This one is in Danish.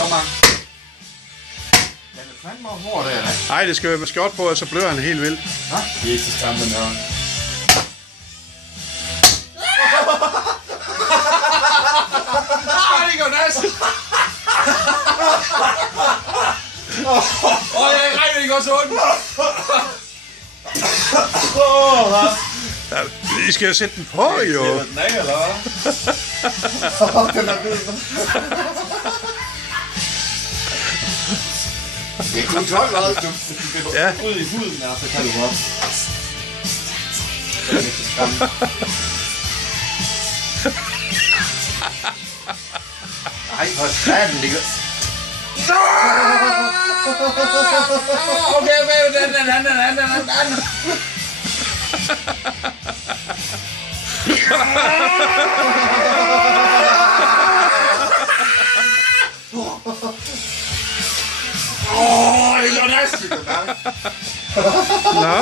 Kom on. Ja, det fandme hårdt der, da. Nej, det skal være med skjort på, og så blør han helt vildt. Hva? Jesus, kampen her. Det går næsten. Jeg regner, det går så ondt. Ja, I skal jo sætte den på, jo. Den af, eller hvad? Den er ved. Det er kontrol, hvad? Du Ja. ud i huden, så kan du godt. Det er lidt skræmmende. Ej, for satan, det gør... Okay, den. Det går næsten. Nå.